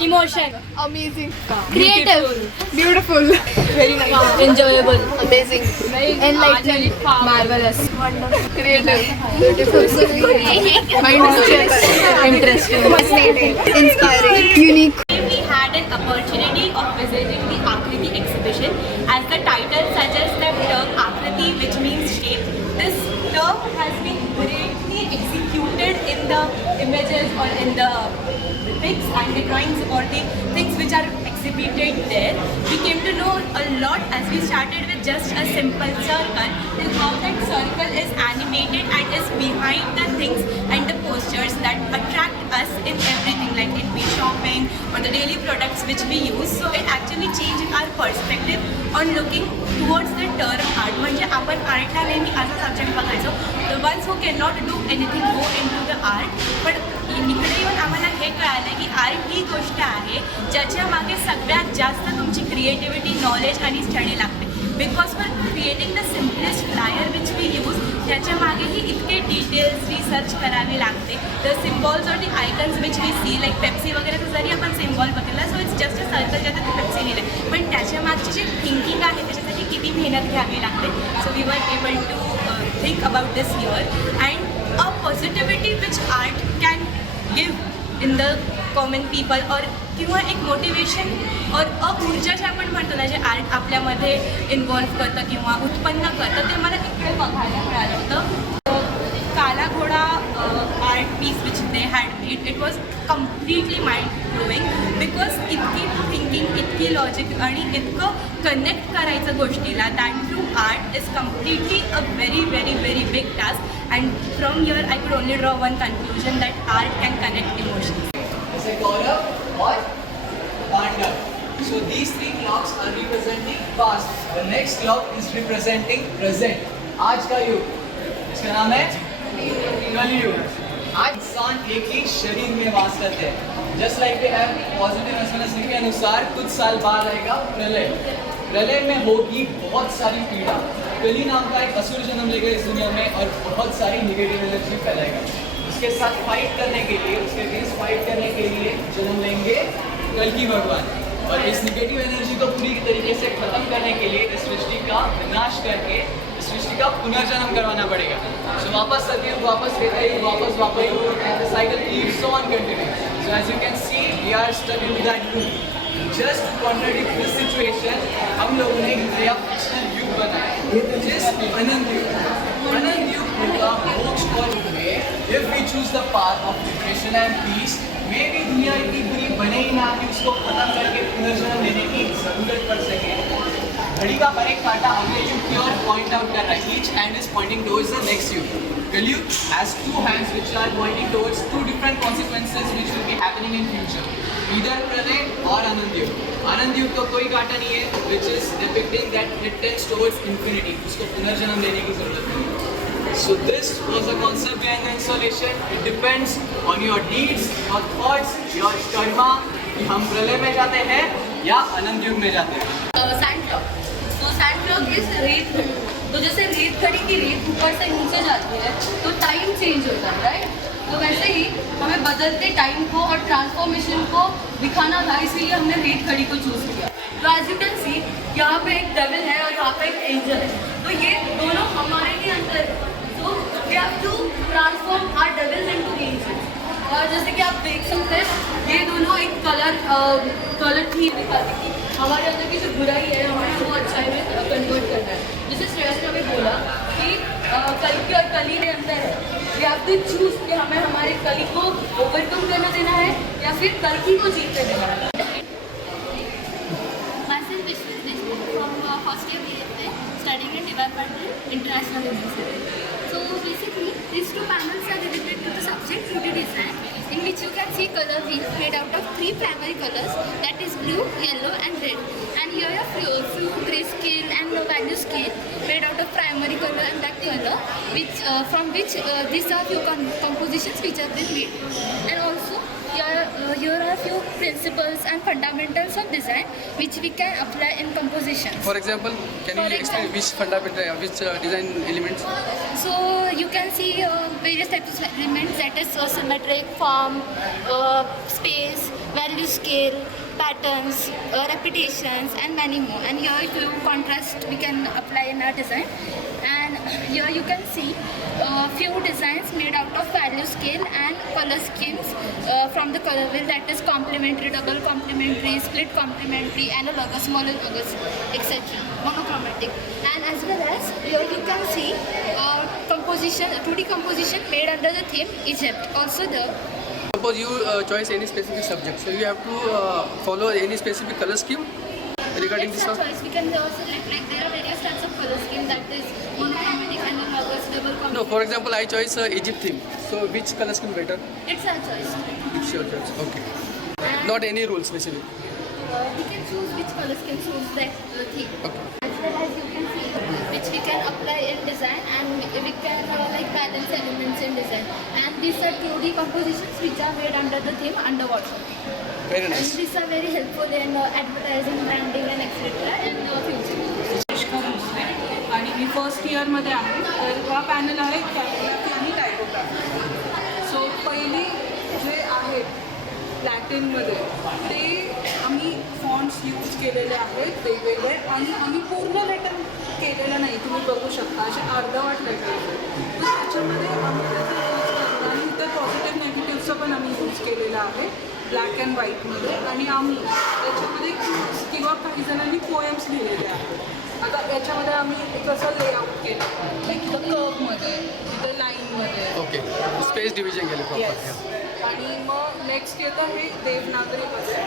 Emotion. Amazing. Creative. Beautiful. Very nice. Enjoyable. Amazing. Enlightening. Marvelous. Creative. Beautiful. Interesting. Fascinating. Inspiring. Unique. We had an opportunity of visiting the Akriti exhibition. As the title suggests, the term Akriti, which means shape, this term has been greatly executed in the images or in the pics and the drawings or the things which are exhibited there. We came to know a lot as we started with just a simple circle till how that circle is animated and is behind the things and the postures that attract us in everything, like it be shopping or the daily products which we use. So it actually changed our perspective on looking towards the term art. म्हणजे आपण आर्टला नेहमी असा subject बघायचो, the ones who cannot do anything go into the art. पण इकडे येऊन आम्हाला हे कळालं की आर्ट ही गोष्ट आहे ज्याच्या मागे सगळ्यात जास्त तुमची क्रिएटिव्हिटी, नॉलेज आणि स्टडी लागते. Because for creating the simplest flyer which we use त्याच्या मागेही इतके डिटेल्स रिसर्च करावी लागते. द सिम्बॉल्स और the icons which we see like Pepsi वगैरेचं जरी आपण सिम्बॉल बघितला so it's just a circle ज्याच्यात ते पेप्सी लिहिलं, पण त्याच्या मागची जी थिंकिंग आहे त्याच्यासाठी किती मेहनत घ्यावी लागते. So we were able to think about this year and a positivity which art can give in the common people और किंवा एक मोटिवेशन और ऊर्जा जे आपण म्हणतो ना, जे आर्ट आपल्यामध्ये इन्व्हॉल्व करतं किंवा उत्पन्न करतं, ते मला इकडे बघायला मिळालं होतं. Kala Ghoda art piece which they had made, it was completely mind blowing because इतकी थिंकिंग, इतकी लॉजिक आणि इतकं कनेक्ट करायचं गोष्टीला that through art is completely a very very very big task. And from here I could only draw one conclusion that art can connect emotions. Gaurav or Pandav. So these three clocks are representing past. The next clock is representing present. आज का युग, इसका नाम है कलयुग. आज इंसान एक ही शरीर में वास करते हैं. Just like we have positive resonance के अनुसार कुछ साल बाद आएगा प्रलय. प्रलय में होगी बहुत सारी पीड़ा. कली नाम का एक असुर जन्म लेगा इस दुनिया में और बहुत सारी निगेटिव एनर्जी फैलाएगा. उसके साथ फाइट करने के लिए, उसके अगेंस्ट फाइट करने के लिए जन्म लेंगे कल्कि भगवान. और इस निगेटिव एनर्जी को पूरी तरीके से खत्म करने के लिए इस सृष्टि का विनाश करके इस सृष्टि का पुनर्जन्म करवाना पड़ेगा. सो वापस सतयुग, वापस त्रेतायुग, वापस द्वापरयुग, and the cycle keeps on continuing. So as you can see we are stuck in that loop. Just to contradict this situation हम लोगों ने एक नया फिक्शनल युग बनाया जिस अनंत युग. अनंत युग होगा मोक्ष और युग में. If we choose the path of liberation and peace, maybe दुनिया इतनी बुरी बने ही ना कि उसको खत्म करके पुनर्जन्म लेने की जरूरत पड़ सके. घड़ी का हर एक कांटा अगले युग की ओर पॉइंट आउट कर रहा है. Each hand is pointing towards the next युग. Kalyug has two hands which are pointing towards two different consequences which will be happening in future. Either प्रलय और अनंत युग. अनंत युग तो कोई कांटा नहीं है which is depicting that it tends towards infinity. उसको पुनर्जन्म लेने की जरूरत नहीं है. So this was the concept behind the installation. It depends on your deeds, your thoughts, your karma कि हम प्रलय में जाते हैं या अनंत युग में जाते हैं. Sand clock. तो सैंड क्लॉक इज रेत घड़ी. तो जैसे रेत घड़ी की रेत ऊपर से नीचे जाती है तो टाइम चेंज होता है, राइट. तो वैसे ही हमें बदलते टाइम को और ट्रांसफॉर्मेशन को दिखाना था, इसलिए हमने रेत घड़ी को चूज़ किया. तो एज यू कैन सी यहाँ पे एक डेविल है और यहाँ पे एक एंजल है. तो ये दोनों हमारे ही अंदर है. So we have to transform our devils into angels. और जैसे कि आप देख सकते हैं ये दोनों एक कलर थी दिखाती कि हमारे अंदर की जो बुराई है हमें वो अच्छाई में कन्वर्ट करना है. जैसे श्रेयस ने अभी बोला कि कली और कली के अंदर है. वी हैव टू चूज कि हमें हमारे कली को ओवरकम करना देना है या फिर कल्कि को जीतने देना है. From first year BFA, studying in Department International Business. So basically, these two panels are related to the subject 3D design, in which you can see color wheel made out of three primary colors, that is blue, yellow, and red. And here are few grayscale and value scale made out of primary color and that color, which from which these are few compositions which have been made. And also here are few principles and fundamentals of design which we can apply in composition. For example, can you explain which fundamental, which design elements? So you can see various types of elements, that is symmetric, form, space, value scale, patterns, repetitions, and many more. And here if you contrast, we can apply in our design. And here you can see few designs made out of value scale and color schemes from the color wheel, that is complementary, double complementary, split complementary, analogous, monologous, etc. Monochromatic. And as well as here you can see composition, 2D composition made under the theme Egypt. Also the Suppose you choose any specific subject, so you have to follow any specific color scheme regarding this it's a one? choice. We can also like there are various types of color scheme, that is monochromatic, analogous, double complementary. No, for example, I choose Egypt theme. So which color scheme better? It's our choice. It's your choice. Okay. And Not any rule specific. we can choose which color scheme suits that theme. Okay. As well as you can see, which we can apply in design, and we can like balance elements in design. And these are 2D compositions which are made under the theme underwater. Very And nice. these are very helpful in advertising, branding, and etc. in future. आणि मी first इयरमध्ये आहे. तर हा panel आहे calligraphy आणि टायपोग्राफी. So पहिली जे आहेत लॅटिनमध्ये ते आम्ही फॉन्ट्स यूज केलेले आहेत वेगवेगळे, आणि आम्ही पूर्ण लेटर केलेलं नाही, तुम्ही बघू शकता असे अर्धवट लेटर आहेत. तर त्याच्यामध्ये आम्ही त्याचा यूज करतो, आणि इतर पॉझिटिव्ह नेगेटिव्हचं पण आम्ही यूज केलेलं आहे ब्लॅक अँड व्हाईटमध्ये. आणि आम्ही त्याच्यामध्ये क्यूज किंवा काही जणांनी पोएम्स लिहिलेले आहेत. आता याच्यामध्ये आम्ही कसं लेआउट केलं, लाईक इथं कर्वमध्ये, इथं लाईनमध्ये. ओके. स्पेस डिव्हिजन केले येस. प्रॉपर. आणि मग नेक्स्ट येतं हे देवनागरीमध्ये.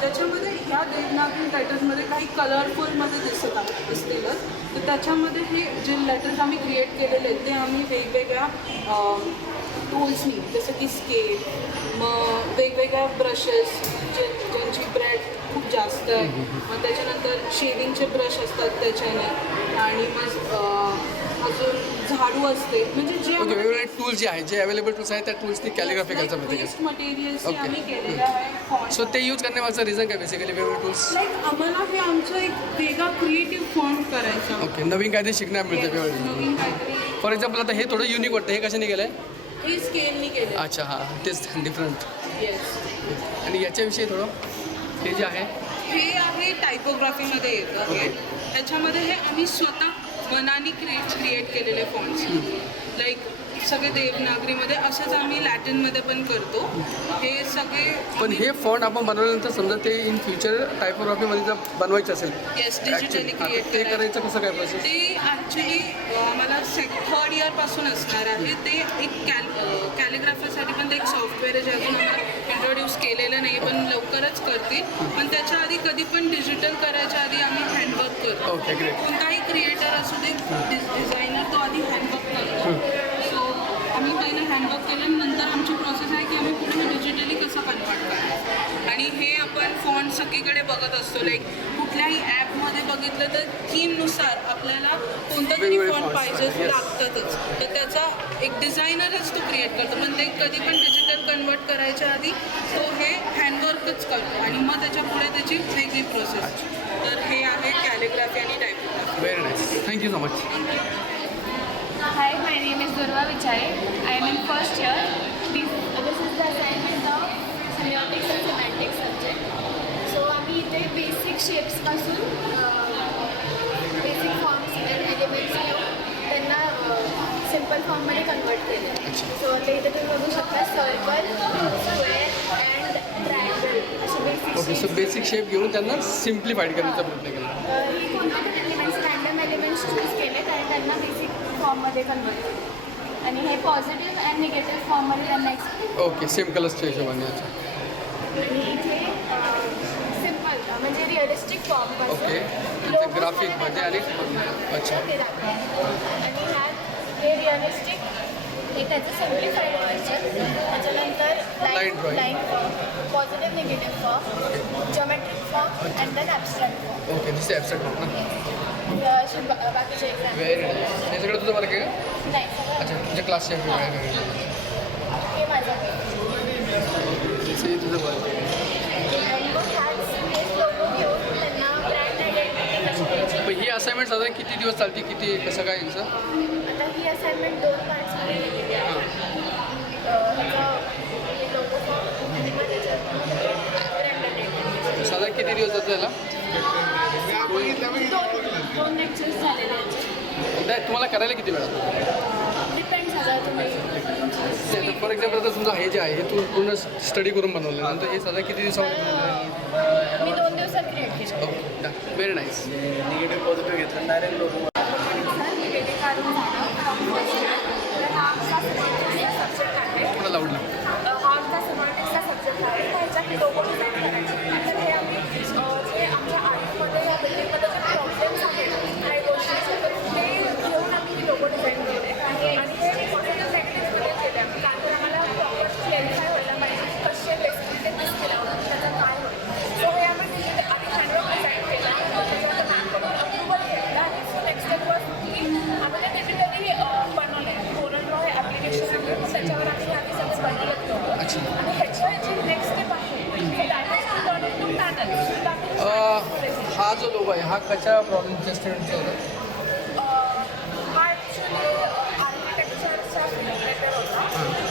त्याच्यामध्ये ह्या देवनागरी लेटर्समध्ये काही कलरफुलमध्ये दिसतेलं. तर त्याच्यामध्ये हे जे लेटर्स आम्ही क्रिएट केलेले आहेत ते आम्ही वेगवेगळ्या टूल्सनी, जसं की स्केल, मग वेगवेगळ्या ब्रशेस ज्यांची ब्रेड खूप जास्त आहे, मग त्याच्यानंतर शेडिंगचे ब्रश असतात त्याच्याने, आणि मग अजून झाडू असते, म्हणजे जे ओके. वेगवेगळे टूल्स जे आहेत, जे अवेलेबल टूल्स आहेत त्या टूल्सनी कॅलिग्राफी करायचं वेस्ट माहिती मटेरियल्स Okay. आम्ही केलेलं आहे फॉन्ट. सो ते यूज करण्यामागचं रिझन काय बेसिकली वेगवेगळे टूल्स? लाईक आम्हाला हे आमचं एक वेगळा क्रिएटिव्ह फॉन्ट करायचा. ओके. नवीन काहीतरी शिकण्यात मिळते वेगवेगळे. नवीन काहीतरी. फॉर एक्झाम्पल आता हे थोडं युनिक वाटतं, हे कशाने केलं आहे? हे स्केलनी केलं. अच्छा, हां, तेच डिफरंट. येस. आणि याच्याविषयी थोडं हे जे आहे हे आहे टायपोग्राफीमध्ये येतं हे. त्याच्यामध्ये हे आम्ही स्वतः मनाने क्रिएट केलेले फॉन्ट्स, लाईक सगळे देवनागरीमध्ये, असंच आम्ही लॅटिनमध्ये पण करतो. हे सगळे पण हे फॉन्ट आपण बनवल्यानंतर समजा ते इन फ्युचर टायपोग्राफीमध्ये जर बनवायचं असेल येस डिजिटली क्रिएट ते करायचं कसं काय प्रोसेस? ते ॲक्च्युली आम्हाला थर्ड इयरपासून असणार आहे. ते एक कॅलिग्राफीसाठी पण ते एक सॉफ्टवेअर आहे जे अजून आम्हाला इंट्रोड्यूस केलेलं नाही, पण लवकरच करतील. पण त्याच्या आधी कधी पण डिजिटल करायच्या आधी आम्ही हँडवर्क करतो. Okay, great. कोणताही क्रिएटर असू दे, डिझायनर, तो आधी हँडवर्क करतो. सो आम्ही पहिलं हँडवर्क केलं, नंतर आमची प्रोसेस आहे की आम्ही पुढे डिजिटली कसं कन्वर्ट करतो. आणि हे आपण फॉन्ट सगळीकडे बघत असतो, लाईक कुठल्याही ॲपमध्ये बघितलं तर थीमनुसार आपल्याला कोणतं तरी वेगवेगळे फॉन्ट fonts पाहिजे असतात, yes. लागतातच. तर त्याचा एक डिझायनरच तो क्रिएट करतो, पण ते कधी पण डिजिटल कन्वर्ट करायच्या आधी तो हे हँडवर्कच करतो, आणि मग त्याच्या पुढे त्याची वेगळी प्रोसेस. तर हे आहे कॅलिग्राफी आणि typography. Very nice. Thank you so much. Hi, my name is Durva Vichai. I am in first year. This is the assignment of semiotics and semantics subject. So आम्ही इथे बेसिक शेप्सपासून बेसिक फॉर्म्स आणि elements घेऊन त्यांना simple फॉर्ममध्ये convert केले. So आता इथे तुम्ही बघू शकता सर्कल, स्क्वेअर अँड ट्रायंगल असे basic okay. So basic shape घेऊन त्यांना सिम्प्लिफाईड करण्याचा प्रयत्न केला. हे कोणते पण एलिमेंट्स, रँडम एलिमेंट्स चूज केले आणि त्यांना बेसिक फॉर्ममध्ये कन्वर्ट केले. आणि हे पॉझिटिव्ह अँड निगेटिव्ह फॉर्ममध्ये त्यांना एक्सप्लेन. ओके. सेम कलर्सच्या हिशोबाने. अच्छा. आणि इथे सिम्पल म्हणजे रिअलिस्टिक फॉर्म ओके. ग्राफिकमध्ये आणि अच्छा. आणि ह्यात हे रिअलिस्टिक, हे त्याचं सिम्प्लिफाईड व्हर्जन. त्याच्यानंतर Line drawing. Line form, positive negative form, geometric form and then abstract form. Okay. This abstract form ना. अशी बाकीचे एक्झाम्पल. Very nice. हे सगळं तुझं मला केलं? नाही सगळं अच्छा. तुझ्या क्लासचे वेगळे हे माझं हे तुझं बरं. आणि मग ह्याच हेच लोगो घेऊन त्यांना ब्रँड आयडेंटिटी कशी द्यायची. पण ही असाइनमेंट साधारण किती दिवस चालते, किती कसं काय यांचं? आता ही असाइनमेंट 2 पार्ट्समध्ये केलेली आहे. ह्याचा लोगो फॉर्म आणि मग त्याच्यात साधारण किती दिवस जातो त्याला? दोन लेक्चर्स झालेले आहेत. नाही तुम्हाला करायला किती वेळ लागतो? डिपेंड्स आता तुम्ही फॉर एक्झाम्पल आता समजा हे जे आहे हे तू पूर्ण स्टडी करून बनवलं नंतर हे साधारण किती दिवसामध्ये बनवलं? मी 2 दिवसात क्रिएट केलं. Okay very nice. Negative positive घेतलं डायरेक्ट लोक काढून तर हा आमचा सब्जेक्ट आहे. थोडा लावडला. हा आमचा सिमॅटिक्सचा सब्जेक्ट आहे. त्याच्यात लोगो डिझाईन करायचे. तर हे आम्ही जे आमच्या आर्टमध्ये या बिल्डिंगमध्ये जे प्रॉब्लेम्स आहेत काही गोष्टी ते घेऊन आम्ही लोगो डिझाईन केले आणि हे पॉझिटिव्ह नेगेटिव्हमध्ये केले आम्ही. कारण आम्हाला प्रॉपर क्लॅरिफाय व्हायला पाहिजे की कसे बेसिकली मिस केल्यावर त्याचं काय होईल. सो हे आम्ही आधी हँडवर्क डिझाईन केलं त्याच्यावर मॅमकडून अप्रुव्हल घेतलं आणि सो नेक्स्ट स्टेप वॉज की आम्हाला डिजिटली बनवलं आहे. कोरल ड्रॉ हे ॲप्लिकेशन आहे मग त्याच्यावर आम्ही सगळं बनवलं होतं आणि ह्याच्या जी नेक्स्ट स्टेप आहे हा जो लोगो आहे हा कशा प्रॉब्लेमच्या स्टुडंटचा होता? हा ॲक्च्युली आर्किटेक्चरचा रिलेटेड होता.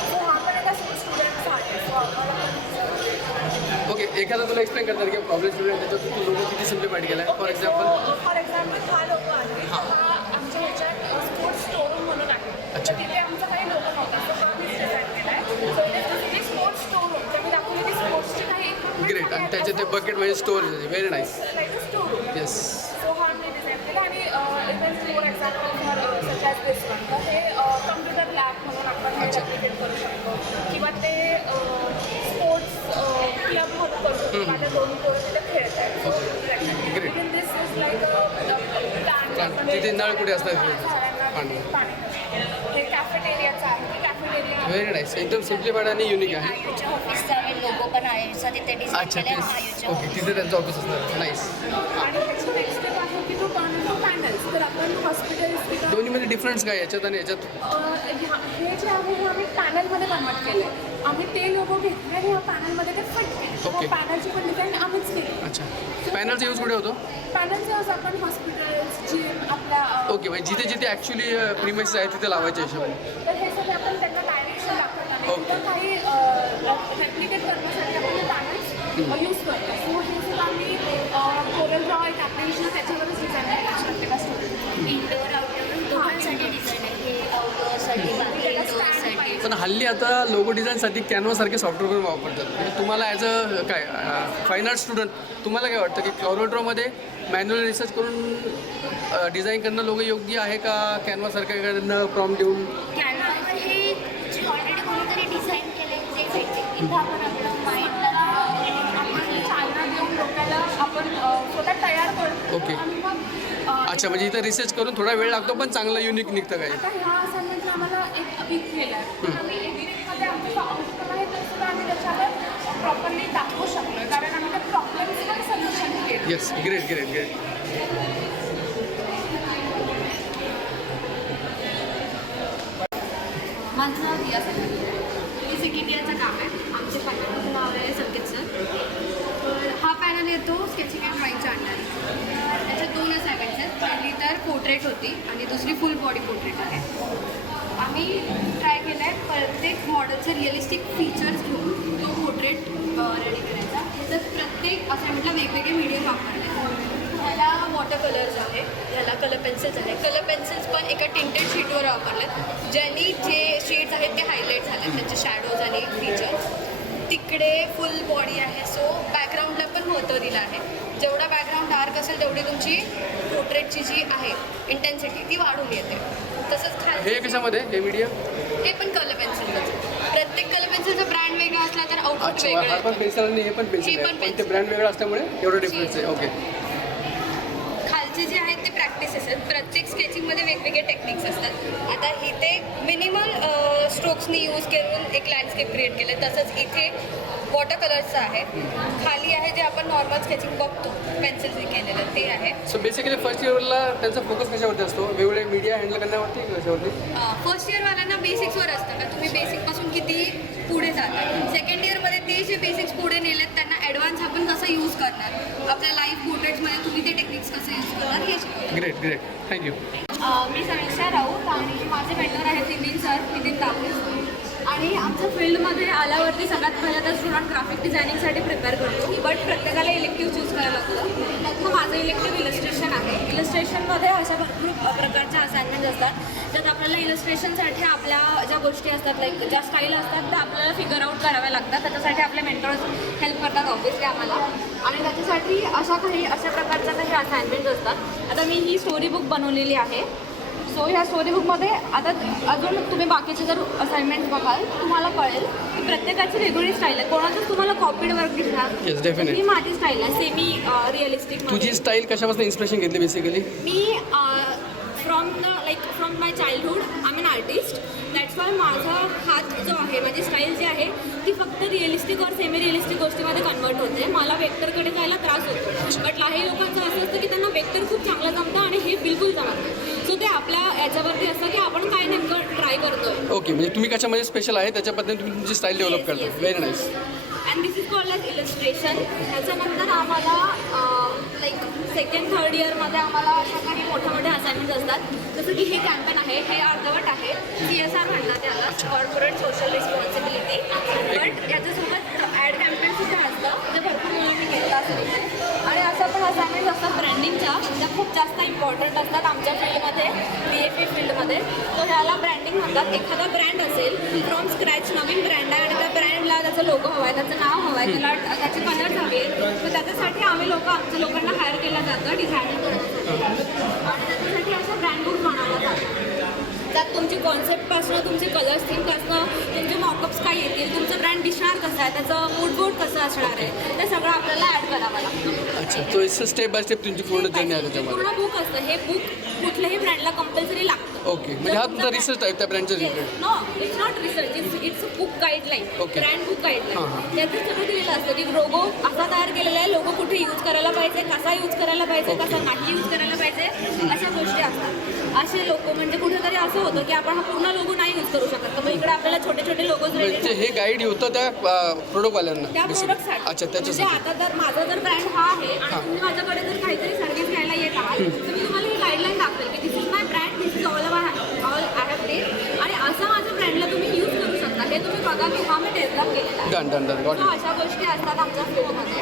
सो हा पण एका स्टुडंटचा आहे. सो आम्हाला ओके एखादा तुला एक्सप्लेन करतात की प्रॉब्लेम स्टुडंट त्याच्यात तू लोगो किती सिम्प्लिफाईड केला आहे? फॉर एक्झाम्पल फॉर एक्झाम्पल हा लोगो आहे. हा आमच्या ह्याच्यात स्पोर्ट्स स्टोरूम म्हणून आहे. अच्छा. तर तिथे आमचा काही लोगो नव्हता. सो हा मी डिझाईन केला आहे. सो इथे स्पोर्ट्स स्टोरूम तर मी दाखवली की स्पोर्ट्सची काही ग्रेट आणि त्याचे ते बकेटमध्ये स्टोरेज आहे very nice. Like a storeroom. Yes. So हा मी डिझाईन केला आणि even for example such as this one तर हे कम्प्युटर लॅब म्हणून आपण हे अच्छा. रेप्लिकेट करू शकतो किंवा ते स्पोर्ट्स क्लब म्हणून करू शकतो. माझ्या 2 पोरं तिथे खेळत आहेत. Great. दिस इज लाईक तिथे नळ कुठे असतात? पाणी. हे कॅफेटेरियाचं आहे. ते कॅफेटेरिया व्हेरी नाईस एकदम सिम्प्लिफाईड आणि युनिक आहे. आयुच्या ऑफिसचा लोगो पण आहे सो तिथे डिझाईन अच्छा केलं तेच आयुच्या ओके तिथे त्यांचं ऑफिस असणार नाईस. आणि ह्याचं नेक्स्ट स्टेप आहे की तो टर्न टू पॅनल्स. तर आपण हॉस्पिटल्स दोन्हीमध्ये डिफरन्स काय याच्यात आणि याच्यात? हे जे आहे हे आम्ही पॅनलमध्ये कन्वर्ट केलं आहे. आम्ही ते लोगो घेतले आणि ह्या पॅनलमध्ये ते फिट केले. Okay. पॅनलची पण डिझाईन आम्हीच केली. अच्छा पॅनलचा यूज कुठे होतो? पॅनलचे आज आपण हॉस्पिटल्स जिम आपल्या ओके म्हणजे जिथे जिथे ॲक्च्युली प्रिमेसेस आहे तिथे लावायच्या हिशोबाने. तर हे सगळे आपण त्यांना डायरेक्शन दाखवत आणि Okay. तिथं काही रेप्लिकेट करण्यासाठी आपण हे पॅनल्स यूज करतो. सो हे सगळं आम्ही कोरल ड्रॉ एक ॲप्लिकेशन त्याच्यावरच डिझाईन केलं प्रत्येका स्टुडंट. इंडोर आउटडोर दोघांसाठी डिझाईन आहे. हे आउटडोअरसाठी बाकी इंडोअरसाठी. पण हल्ली आता लोगो डिझाईनसाठी कॅनव्हासारखे सॉफ्टवेअर पण वापरतात. म्हणजे तुम्हाला ॲज अ काय फाईन आर्ट स्टुडंट तुम्हाला काय वाटतं की कोरल ड्रॉमध्ये मॅन्युअल रिसर्च करून डिझाईन करणं लोगो योग्य आहे का कॅनव्हासारखं एखादं प्रॉम्प्ट देऊन? कॅनव्हावर हे जे ऑलरेडी कोणीतरी डिझाईन केले ते भेटते. इथं आपण आपलं माइंडला आपण चालना देऊन लोकांना आपण स्वतः तयार करतो. Okay. आणि मग अच्छा म्हणजे इथं रिसर्च करून थोडा वेळ लागतो पण चांगलं युनिक निघतं काही. आता ह्या असाइनमेंटला आम्हाला एक वीक केलं आहे. आम्ही एडिटिंगमध्ये आमचं आउटकम आहे तर सुद्धा आम्ही त्याच्यावर प्रॉपरली दाखवू शकलो कारण आम्ही त्या प्रॉब्लेम्सचं पण सोल्युशन केलं. Yes great great great. माझं नाव दिया सर. मी सेकंड इयरचं काम आहे. आमचे फॅकल्टीचं नाव आहे संकेत सर. तर हा पॅनल येतो स्केचिंग अँड ड्रॉइंगच्या अंडर. त्याच्यात 2 असाइनमेंट्स आहेत. पहिली तर पोर्ट्रेट होती आणि दुसरी फुल बॉडी पोर्ट्रेट आहे. आम्ही ट्राय केलं आहे प्रत्येक मॉडेलचे रिअलिस्टिक फीचर्स घेऊन तो पोर्ट्रेट रेडी करायचा. त्याच्यात प्रत्येक असाइनमेंटला वेगवेगळे मीडियम वापरले. ह्याला वॉटर कलर्स आहे, ह्याला कलर पेन्सिल्स आहे. कलर पेन्सिल्स पण एका टिंटेड शीटवर वापरलेत ज्यांनी जे शेड्स आहेत ते हायलाईट झालेत त्यांचे शॅडोज आणि फीचर्स. तिकडे फुल बॉडी आहे सो बॅकग्राऊंडला पण महत्त्व दिलं आहे. जेवढा बॅकग्राऊंड डार्क असेल तेवढी तुमची पोर्ट्रेटची जी आहे इंटेन्सिटी ती वाढून येते. तसंच खाली हे कशामध्ये हे मीडिया? हे पण कलर पेन्सिलचं. प्रत्येक कलर पेन्सिलचा ब्रँड वेगळा असला तर आउटपुट अच्छा वेगळं हा पण येतं. पेन्सिल आणि हे पण पेन्सिल हे आहे पण पण ते pencil. ब्रँड वेगळा असल्यामुळे एवढं डिफरन्स आहे. ओके खालचे जे आहेत ते प्रॅक्टिसेस आहेत. प्रत्येक स्केचिंगमध्ये वेगवेगळे टेक्निक्स असतात. आता इथे मिनिमल स्ट्रोक्सनी यूज करून एक लँडस्केप क्रिएट केलं. तसंच इथे वॉटर कलर्सचं आहे. खाली आहे जे आपण नॉर्मल स्केचिंग बघतो पेन्सिलने केलेलं ते आहे. सो बेसिकली फर्स्ट इयरला त्यांचा फोकस कशावरती असतो? वेगवेगळे मीडिया हँडल करण्यावरती की कशावरती? फर्स्ट इयरवाल्यांना बेसिक्सवर असतं का तुम्ही बेसिकपासून किती पुढे जाता. सेकंड इयरमध्ये ते जे बेसिक्स पुढे नेलेत त्यांना ॲडव्हान्स आपण कसं यूज करणार, आपल्या लाईफ पोर्ट्रेट्समध्ये तुम्ही ते टेक्निक्स कसं यूज करणार हे शिकवतात. Great great thank you. मी समीक्षा राऊत आणि माझे मेंटर आहेत नितीन सर, नितीन तापरे. आणि आमच्या फील्डमध्ये आल्यावरती सगळ्यात पहिला तर स्टुडंट ग्राफिक डिझायनिंगसाठी प्रिपेअर करतो बट प्रत्येकाला इलेक्टिव्ह चूज इलस्ट्रेशनमध्ये अशा भरपूर प्रकारच्या असाइनमेंट असतात ज्यात आपल्याला इलस्ट्रेशनसाठी आपल्या ज्या गोष्टी असतात लाईक ज्या स्टाईल असतात त्या आपल्याला फिगर आउट कराव्या लागतात. त्याच्यासाठी आपले मेंटर्स हेल्प करतात ऑब्वियसली आम्हाला. आणि त्याच्यासाठी अशा प्रकारच्या काही असाइनमेंट असतात. आता मी ही स्टोरी बुक बनवलेली आहे. सो ह्या स्टोरी बुकमध्ये आता अजून तुम्ही बाकीचे जर असाइनमेंट बघाल तुम्हाला कळेल की प्रत्येकाची वेगवेगळी स्टाईल आहे. कोणाचं तुम्हाला कॉपीड वर्क दिसणार. Yes, definitely. ही माझी स्टाईल आहे सेमी रिअलिस्टिक. तुझी स्टाईल कशापासून इन्स्पिरेशन घेतली बेसिकली? मी from my childhood I am an artist. That's why माझा हात जो आहे माझी स्टाईल जी आहे ती फक्त रिअलिस्टिक और सेमी रिअलिस्टिक गोष्टीमध्ये कन्वर्ट होते. मला वेक्टरकडे जायला त्रास होतो. बट काही लोकांचं असं असतं की त्यांना वेक्टर खूप चांगलं जमतं आणि हे बिलकुल जमत नाही. सो ते आपल्या याच्यावरती असतं की आपण काय नेमकं ट्राय करतोय. ओके, म्हणजे तुम्ही कशामध्ये स्पेशल आहे त्याच्या पद्धतीने तुम्ही तुमची स्टाईल डेव्हलप करता. Very nice. And this is called as illustration. त्याच्यानंतर आम्हाला लाईक सेकंड थर्ड इयरमध्ये आम्हाला अशा काही मोठ्या असाइनमेंट असतात. जसं की हे कॅम्पेन आहे, हे अर्धवट आहे. CSR म्हणतात त्याला, कॉर्पोरेट सोशल रिस्पॉन्सिबिलिटी. बट याच्यासोबत ॲड कॅम्पेनसुद्धा असतं जे भरपूर मुलांनी केलेलं असेल. आणि असं पण असाइनमेंट असतात ब्रँडिंगच्या ज्या खूप जास्त इम्पॉर्टंट असतात आमच्या फील्डमध्ये, BFA फील्डमध्ये. तर ह्याला ब्रँडिंग म्हणतात. एखादा ब्रँड असेल फ्रॉम स्क्रॅच, नवीन ब्रँड आहे आणि त्या ब्रँडला त्याचं लोगो हवा आहे, त्याचं नाव हवं आहे, त्याला त्याचे कलर्स हवे. तर त्याच्यासाठी आम्ही आमच्या लोकांना हायर केलं जातं डिझायनिंग करण्यासाठी. आणि त्याच्यासाठी असं ब्रँड बुक बनवलं जातं. त्यात तुमची कॉन्सेप्टपासनं, तुमचे कलर्स थीमपासनं तुमचे मॉकअप्स काय येतील, तुमचं ब्रँड दिसणार कसं आहे, त्याचं मूड बोर्ड कसं असणार आहे, ते सगळं आपल्याला ॲड करावं लागतं. अच्छा, तो इसं स्टेप बाय स्टेप तुमची पूर्ण जर्नी आहे त्याच्यामध्ये. पूर्ण बुक असतं. हे बुक कुठल्याही ब्रँडला कंपल्सरी लागतं. ओके, म्हणजे हा तुमचा रिसर्च आहे त्या ब्रँडच्या related. No, it's not research, it's book guideline. Okay. Brand book हां, गाईडलाईन. त्याचं सगळं दिलेलं असतं की लोगो असा तयार केलेला आहे, लोगो कुठे यूज करायला पाहिजे, कसा यूज करायला पाहिजे, कसा नाही यूज करायला पाहिजे, अशा गोष्टी असतात. असे लोगो म्हणजे कुठेतरी असं होतं की आपण हा पूर्ण लोगो नाही यूज करू शकत. तर मग इकडे आपल्याला छोटे छोटे लोगोज म्हणजे हे गाईड होतं त्या प्रोडक्टवाल्यांना. त्या प्रोडक्टसाठी. अच्छा, म्हणजे त्याच्यासाठी. आता जर माझा जर ब्रँड हा आहे आणि तुम्ही माझ्याकडे जर काहीतरी सर्व्हिस घ्यायला येत आहात तर मी तुम्हाला ही गाईडलाईन दाखवेल की this is my brand, this is all I have day. आणि असं माझ्या ब्रँडला तुम्ही यूज करू शकता. हे तुम्ही बघा की हा मी डेव्हलप केलेला आहे. डन गॉट So अशा गोष्टी असतात आमच्या फील्डमध्ये.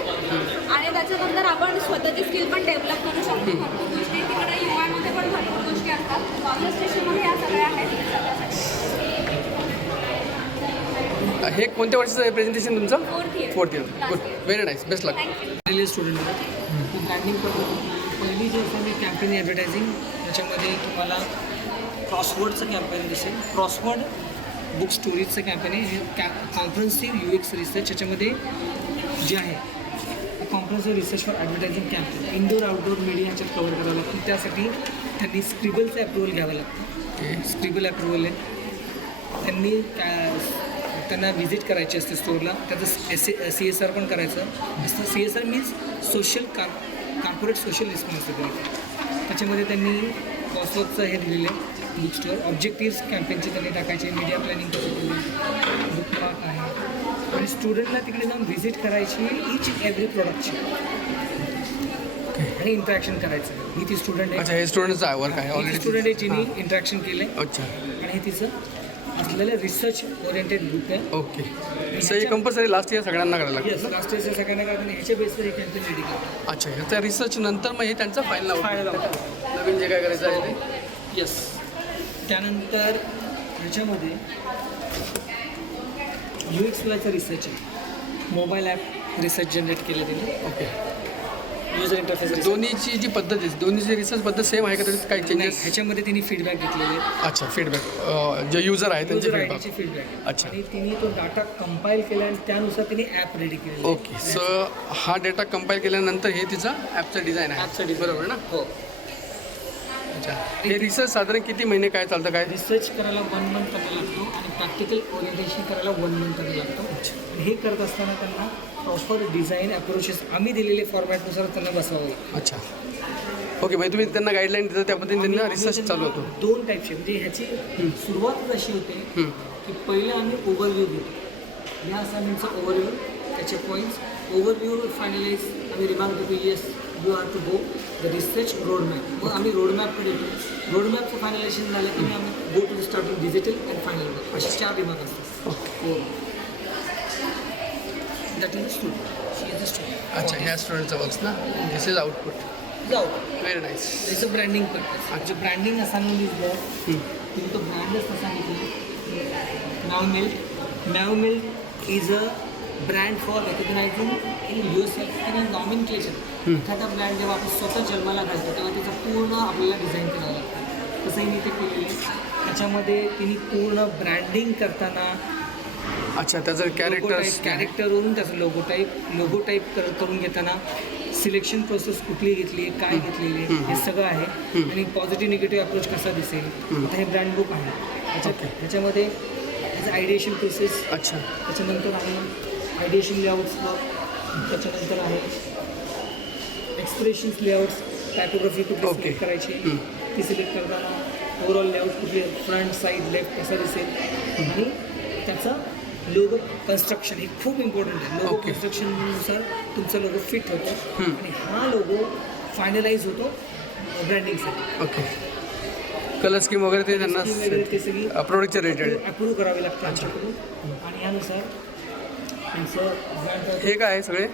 आणि त्याच्यानंतर आपण स्वतःची स्किल पण डेव्हलप करू शकतो. भरपूर गोष्टी तिकडे UI मध्ये पण भरपूर गोष्टी असतात. इलस्ट्रेशनमध्ये या सगळ्या आहेत. हे कोणत्या वर्षाचं आहे प्रेझेंटेशन तुमचं? Fourth year. Good, very nice, best luck. दिलेले स्टुडंट होते. ब्रँडिंग पहिली जी असते मी कॅम्पेन ॲडव्हर्टायझिंग याच्यामध्ये तुम्हाला क्रॉसवर्डचं कॅम्पेन दिसेल. क्रॉसवर्ड बुक स्टोरीजचं कॅम्पेन आहे. हे कॉम्प्रेन्सिव्ह UX रिसर्च याच्यामध्ये जे आहे comprehensive research for advertising campaign indoor outdoor media ह्याच्यात कवर करावं लागतं. त्यासाठी त्यांनी स्क्रिबलचं अप्रुव्हल घ्यावं लागतं. स्क्रिबल अप्रुव्हल आहे. त्यांना व्हिजिट करायची असते स्टोअरला. त्याचं CSR पण करायचं असतं. CSR means corporate social responsibility. त्याच्यामध्ये त्यांनी कॉस्टवर्कचं हे दिलेलं आहे बुक स्टोअर. ऑब्जेक्टिव्स कॅम्पेनचे त्यांनी टाकायचे. मीडिया प्लॅनिंग कशी केली, बुक मार्क आहे. आणि स्टुडंटला तिकडे जाऊन व्हिजिट करायची ईच अँड एव्हरी प्रॉडक्टची आणि इंटरॅक्शन करायचं. ही ती स्टुडंट अच्छा, आहे. हे स्टुडंटचा वर्क आहे ऑलरेडी. स्टुडंट आहे जिने इंटरॅक्शन केलं आहे. अच्छा, आणि हे तिचं असलेलं रिसर्च ओरिएंटेड बुक आहे. ओके. सो हे कंपल्सरी लास्ट इयर सगळ्यांना करायला येस, लागतं. लास्ट इयरच्या सगळ्यांना कारण ह्याच्या बेसवर एक कॅम्पेन रेडी करतो. अच्छा, ह्याच्या रिसर्च नंतर मग हे त्यांचा फायनल फायनल नवीन जे काय करायचं आहे ते. येस. त्यानंतर ह्याच्यामध्ये UX/UIचा रिसर्च आहे. मोबाईल ॲप रिसर्च जनरेट केलं त्यांनी. ओके. युजर इंटरफेस दोन्हीची जी पद्धत आहे दोन्हीची रिसर्च पद्धत सेम आहे का तरी काही चेंजेस? ह्याच्यामध्ये त्यांनी फीडबॅक घेतलेले आहेत. अच्छा, फीडबॅक जे युजर आहे त्यांचे युजर फीडबॅक. आयडीचे फीडबॅक. अच्छा. आणि तिने तो डाटा कंपाईल केला आणि त्यानुसार त्यांनी ॲप रेडी केलेलं आहे. ओके. सो हा डेटा कंपाईल केल्यानंतर हे तिचं ॲपचं डिझाईन आहे. ॲपचं डिझाईन. बरोबर ना? हो. अच्छा, हे रिसर्च साधारण किती महिने काय चालतं काय? रिसर्च करायला 1 मंथ करायला लागतो आणि प्रॅक्टिकल ओरिएंटेशन करायला 1 मंथ करायला लागतो. आणि हे करत असताना त्यांना प्रॉपर डिझाईन अप्रोचेस आम्ही दिलेले फॉर्मॅटनुसार त्यांना बसवावं लागतं. अच्छा, ओके. म्हणजे तुम्ही त्यांना गाईडलाईन देता त्या पद्धतीने त्यांना रिसर्च चालू होतो. 2 टाईपचे म्हणजे ह्याची सुरुवातच अशी होते की पहिलं आम्ही ओव्हरव्ह्यू देतो. या असाइनमेंटचा ओव्हरव्ह्यू, त्याचे पॉईंट्स, ओव्हरव्ह्यू फायनलाइज आम्ही रिमार्क देतो yes you are to go the research roadmap. मग आम्ही रोडमॅपकडे येतो. रोडमॅपचं फायनलायझेशन झालं की आम्ही go to the starting digital and final असे 4 रिमार्क असतात. That is student. She is the student. अच्छा, ह्या स्टुडंटचं वर्क्स ना. This is output. जाऊ व्हेरी नाईस. त्याचं ब्रँडिंग पर्पज आमचं ब्रँडिंग असा दिसलं तुम्ही तो ब्रँडच तसा मॅव milk is a brand for recognising in yourself in nomenclature. एखादा ब्रँड जेव्हा आपण स्वतः जन्माला घालतो तेव्हा त्याचं पूर्ण आपल्याला डिझाईन करावं लागतं. तसंही मी ते केलेलं आहे. त्याच्यामध्ये तिने पूर्ण ब्रँडिंग करताना अच्छा, त्याचं कॅरेक्टर्स कॅरेक्टरवरून त्याचं लोगो टाईप करून घेताना सिलेक्शन प्रोसेस कुठली घेतली आहे, काय घेतलेली आहे, हे सगळं आहे. आणि पॉझिटिव्ह निगेटिव्ह अप्रोच कसा दिसेल. आता हे ब्रँड बुक आहे. त्याच्यामध्ये त्याचं आयडिएशन प्रोसेस. अच्छा. त्याच्यानंतर आहे आयडिएशन लेआउट्स. त्याच्यानंतर आहे एक्सप्रेशन्स लेआउट्स. टायपोग्राफी कुठली सिलेक्ट करायची ती सिलेक्ट करताना ओव्हरऑल लेआउट कुठले फ्रंट साईड लेफ्ट कसा दिसेल. आणि त्याचा लोगो कन्स्ट्रक्शन हे खूप इम्पॉर्टंट आहे. लोगो कन्स्ट्रक्शननुसार तुमचा लोगो फिट होतो आणि हा लोगो फायनलाइज होतो ब्रँडिंगसाठी. ओके. कलर स्कीम वगैरे ते त्यांना ते सगळी प्रोडक्टच्या रिलेटेड अप्रूव्ह करावी लागते आमच्याकडून. आणि यानुसार त्यांचं ब्रँड हे काय आहे सगळे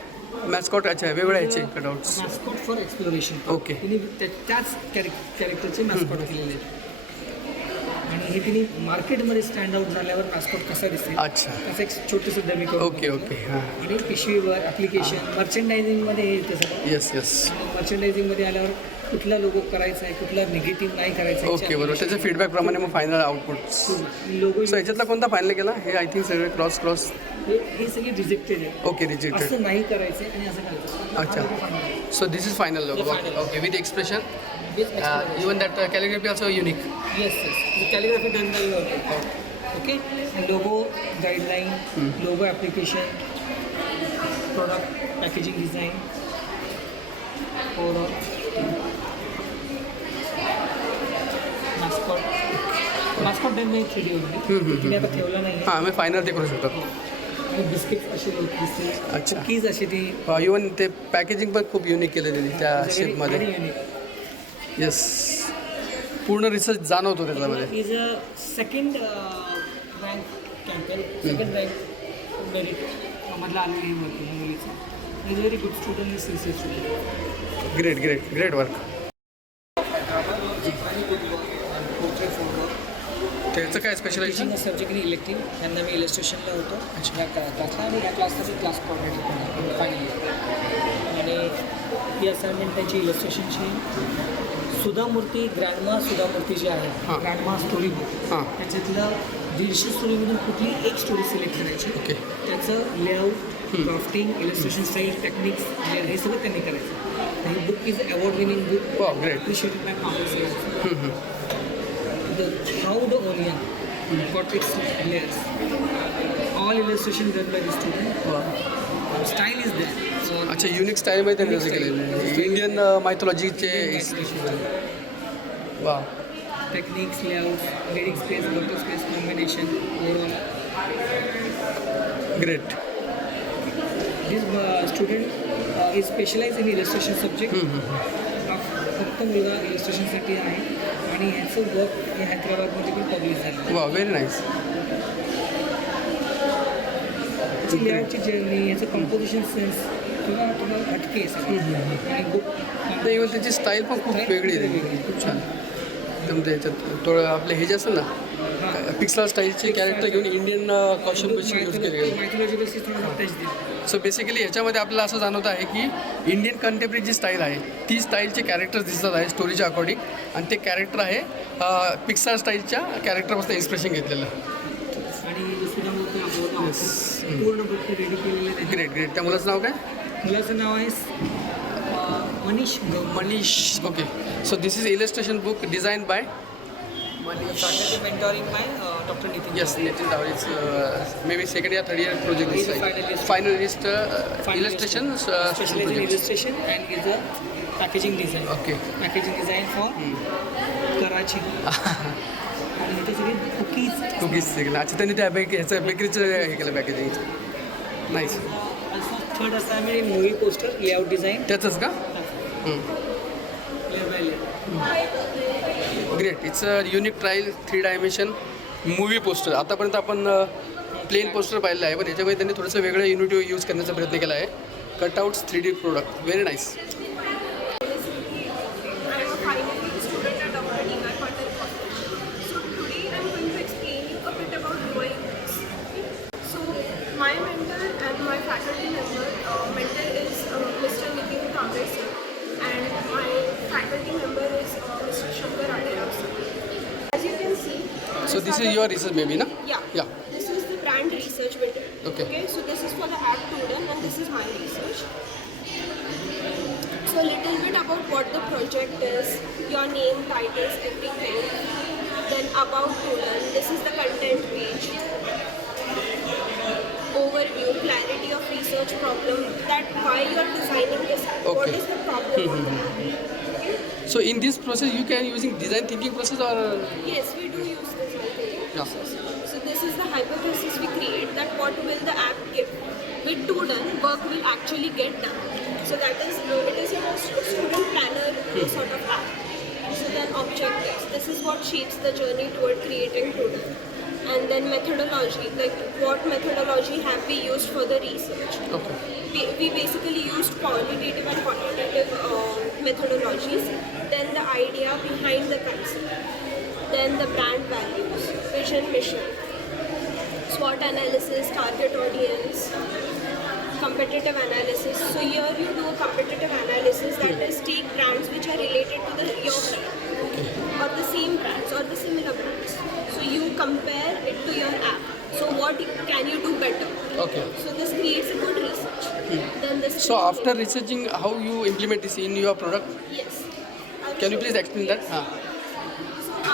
मॅस्कॉट. अच्छा, वेगवेगळ्या ह्याचे cutouts. Mascot for exploration. Okay. तिने त्याच कॅरेक्टरचे मॅस्कॉट केलेले आहेत. आणि हे तिने मार्केटमध्ये स्टँड आउट झाल्यावर मॅस्कॉट कसा दिसेल. अच्छा. असं एक छोटंसं डमी करून ओके ओके. हां. आणि पिशवीवर ॲप्लिकेशन मर्चंडायझिंगमध्ये हे येतं सगळं. Yes yes. मर्चंडायझिंगमध्ये आल्यावर कुठला लोगो करायचा आहे, कुठला निगेटिव्ह नाही करायचा आहे. ओके, बरोबर. त्याच्या फीडबॅकप्रमाणे मग फायनल आउटपुट. लोगो सो ह्याच्यातला कोणता फायनल केला? हे आय थिंक सगळे क्रॉस. हे सगळे रिजेक्टेड आहे. Okay, rejected. असं नाही करायचं आणि असं करायचं. अच्छा. So this is final logo. Okay, with expression. Even that calligraphy also unique. Yes. The calligraphy done by your okay. And logo guideline, logo application, product packaging design, overall mascot done by 3D only. तिने आता ठेवला नाही. हां, मी final ते करू शकतो. आणि biscuit असे दिसते. अच्छा. कीज अशी ती इवन ते पॅकेजिंग पण खूप युनिक केलं त्यांनी त्या शेपमध्ये. युनिक. येस, पूर्ण रिसर्च जाणवतो त्याच्यामध्ये. Is a second rank campaign. Second rank merit मधला आलेली ही वर्क मुलीचं. Is very good student. Is sincere student. Great work. त्याचं काय स्पेशलायझेशन? Subject in elective. त्यांना मी इलस्ट्रेशनला होतो या क्लासला. आणि या क्लासचा मी क्लास कोऑर्डिनेटर पण फायनली. आणि ही असाइनमेंट त्याची इलस्ट्रेशनची सुधामूर्ती ग्रँडमा सुधामूर्ती जी आहे ग्रँडमा स्टोरी बुक. त्याच्यातलं 150 स्टोरीमधून कुठली एक स्टोरी सिलेक्ट करायची. ओके. त्याचं layout, drafting, illustration style, techniques हे सगळं त्यांनी करायचं. ही book is award winning book. वाह, great. Appreciated by people. How the onion got its layers. All illustration done by the student. Style is there. अच्छा, unique स्टाईलमध्ये त्यांनी तसं केलेलं आहे. इंडियन मायथॉलॉजीचे. वा. Techniques, layout, reading space, local space combination, overall. Great. This student is specialise in illustration subject. हा फक्त मुलगा इलस्ट्रेशनसाठी आहे. आणि ह्याचं वर्क हे हैदराबादमध्ये पण पब्लिश झालं. वा, व्हेरी नाईस. याची लेआउटची जर्नी, याचं कंपोजिशन सेन्स किंवा तुम्हाला हटके सगळं. आणि बुक इवन त्याची स्टाईल पण खूप वेगळी आहे. खूप छान. एकदम त्याच्यात थोडं आपले हे जे असतं ना पिक्सल स्टाईलचे कॅरेक्टर घेऊन इंडियन कॉस्ट्युम यूज केले गेले. मायथॉलॉजी बेसिस थोडं टच दिलं. सो बेसिकली ह्याच्यामध्ये आपल्याला असं जाणवत आहे की इंडियन कंटेम्पररी जी स्टाईल आहे ती स्टाईलचे कॅरेक्टर्स दिसत आहे स्टोरीच्या अकॉर्डिंग. आणि ते कॅरेक्टर आहे पिक्सार स्टाईलच्या कॅरेक्टरपासून इन्स्पिरेशन घेतलेलं. आणि सुद्धा पूर्ण बुक रेडी केलेले आहे. ग्रेट. त्या मुलाचं नाव काय? मुलाचं नाव आहे Manish. Okay. So this is illustration book design by mentoring by doctor Nitin. Yes, Nitin Dhawade. May be second या third year project He's this a finalist. Finalist illustration specialized in project. illustration and is a packaging design. Okay. Packaging design for Karachi. आणि इथे सगळे cookies. अच्छा, त्यांनी त्या ह्याचं बेकरीचं हे केलं packaging. Nice. Third assignment in movie poster layout design. त्याचंच का? Layer by layer. Great. It's a unique trial 3 dimension movie poster. आतापर्यंत आपण प्लेन पोस्टर पाहिलेलं आहे, पण याच्यामध्ये त्यांनी थोडंसं वेगळं युनिटी यूज करण्याचा प्रयत्न केला आहे. Cutouts 3D product. Very nice. So this is your research maybe, na? Yeah. Yeah. This is the brand research we did. Okay. So this is for the app Tudun and this is my research. So a little bit about what the project is, your name, titles, everything. Then about Tudun, this is the content page. Overview, clarity of research problem, that why you are designing this app. What Okay. is the problem of the app? Okay? So in this process you can using design thinking process or Yes, we do use this thinking Yeah. process. So this is the hypothesis we create, that what will the app give. With Tudun, work will actually get done. So that is, it is a student planner sort of app. So then objectives, this is what shapes the journey toward creating Tudun. And then methodology, like what methodology have we used for the research. okay. We basically used qualitative and quantitative methodologies. Then the idea behind the concept. Then the brand values, vision, mission, SWOT analysis, target audience, competitive analysis. So here you do a competitive analysis, that is take brands which are related to your brand or the same brands or the similar brands. So you compare it to your app. So what can you do better? Okay. So this creates a good research. Then this. So after researching how you implement this in your product, Yes. I will can you show please explain that? So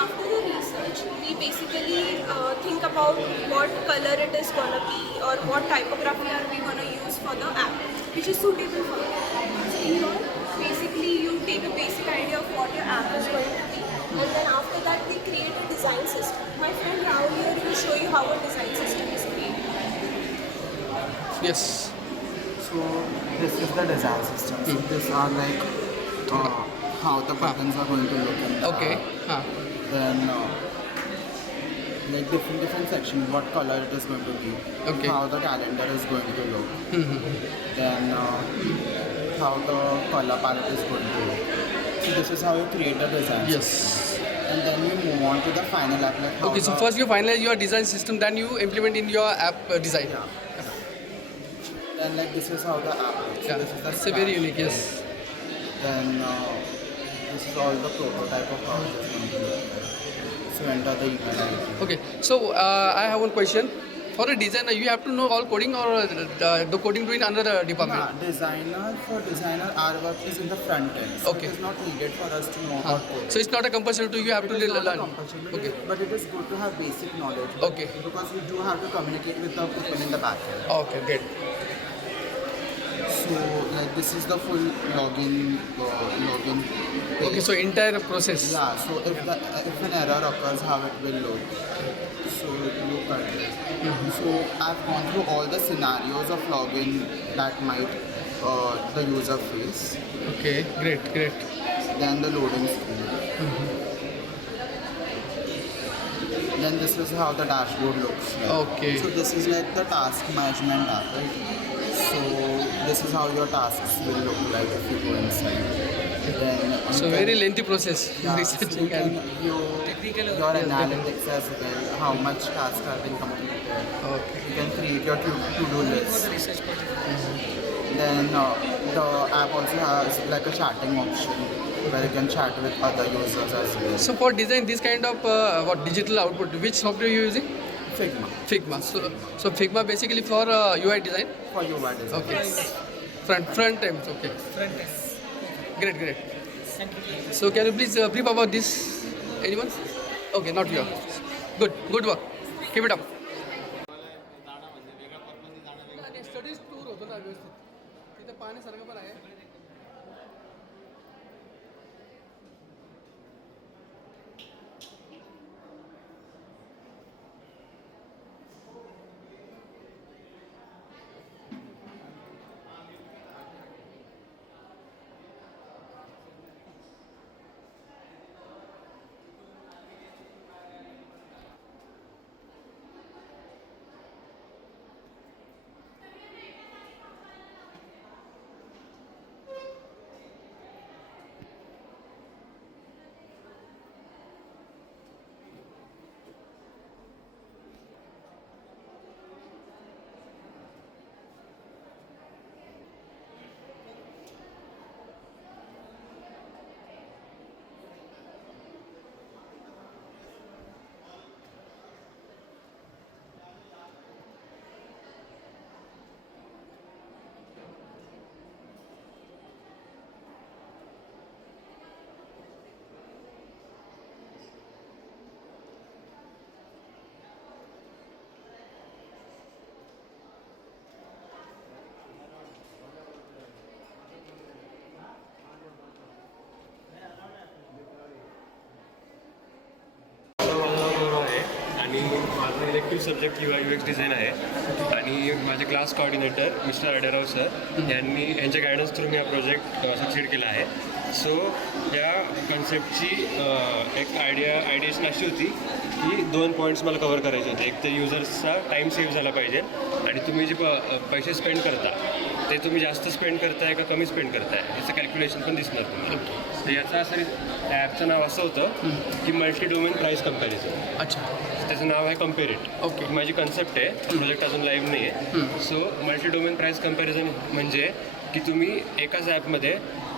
after the research, we basically think about what color it is gonna be or what typography are we gonna use for the app, which is suitable for it. So here, basically you take a basic idea of what your app is going to be, and then after that we create a design system. My friend Rahul here will show you how a design system is created. Yes. So this is the design system. So these are like how the buttons are going to look in the Okay. app. Then like different sections, what color it is going to be, Okay. how the calendar is going to look, then how the color palette is going to look. So this is how you create a design. Yes. And then you move on to the final app. Like how Okay, so the- first you finalize your design system, then you implement in your app design. Then like this is how the app looks. Yeah, This is the it's a very style. unique, yes. Then this is all the prototype of how it is going to look. So enter the email ID. Okay, so I have one question. For a designer, you have to know all coding or the coding do in another department? For designer, our work is in the front end. So Okay. it is not needed for us to know about coding. So it's not a compulsory to you have It to is not a learn. compulsion, Okay. but it is good to have basic knowledge. Okay. Because you do have to communicate with the people in the back end. Okay, great. So like this is the full login page. Okay, so entire process. Yeah, so if an error occurs, how it will load. So look at it. So I've gone through all the scenarios of login that might the user face. Okay, great, great. Then the loading screen. Then this is how the dashboard looks like. Okay. So this is like the task management app, right? So this is how your tasks will look like if you go inside. Then you So can- very lengthy process, yeah, so researching you can and view your analytics as well, how much tasks have been completed. okay. You can create your to-do list. research project. Then the app also has like a chatting option where you can chat with other users as well. So for design this kind of what digital output, which software you using? Figma Figma. So Figma basically for UI design. for UI design. Okay. Front end. Okay. Front end. Great, great. Thank you. So can you please brief about this? Anyone? Okay, not you. Good work. Keep it up. Studies tour होतो ना व्यवस्थित तिथे पाहण्यासारखं पण आहे elective subject UX design आहे आणि माझे क्लास कोऑर्डिनेटर मिस्टर अडेराव सर यांच्या गायडन्स थ्रू मी हा प्रोजेक्ट सक्सीड केला आहे. सो या कन्सेप्टची एक आयडिएशन अशी होती की 2 पॉईंट्स मला कव्हर करायचे होते. एक तर युजर्सचा टाईम सेव्ह झाला पाहिजे आणि तुम्ही जे पैसे स्पेंड करता ते तुम्ही जास्त स्पेंड करताय का कमी स्पेंड करताय याचं कॅल्क्युलेशन पण दिसणार तुम्हाला. तर याचं असं त्या ॲपचं नाव असं होतं की मल्टी डोमेन प्राईस कंपॅरिझन. अच्छा. त्याचं नाव आहे कम्पेअर इट. ओके. माझी कन्सेप्ट आहे, प्रोजेक्ट अजून लाईव्ह नाही आहे. So multi domain price comparison म्हणजे की तुम्ही एकाच ॲपमध्ये